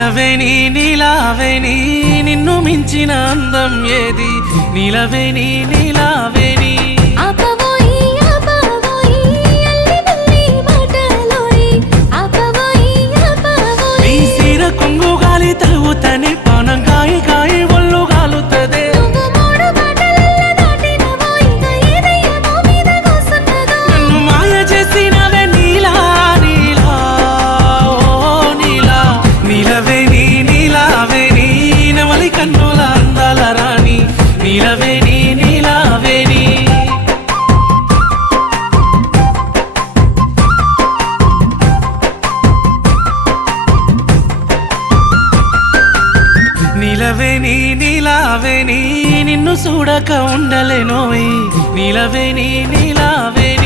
నిలవేని నీలావేని నిన్ను మించిన అందం ఏది నిలవేని నీలావేని నీ సీర కొంగు గాలి తలుగుతని పానం కాయి కాయి ఒళ్ళు గాలుతదే నన్ను మాయ చేసినవే నీలా నీలా ఓ నీలా నీలవేని నీలావేని నవలి కన్నుల అందాల రాణి నీలవేని నీలావేని నీలవేని నీలావేని నిన్ను చూడక ఉండలేనోయ్ నీలవేని నీలావేని